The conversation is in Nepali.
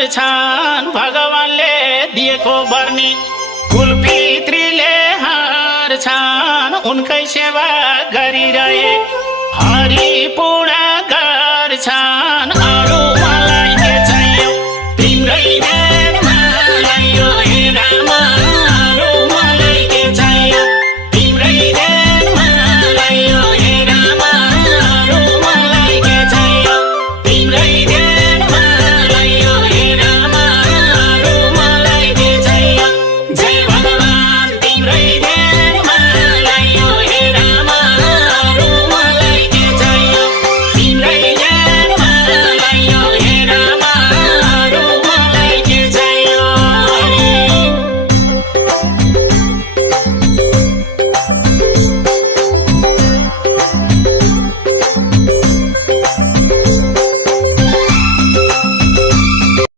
हार छन् भगवानले दिएको बर्नी कुलपितृले हार छन् उनकै सेवा गरिरहे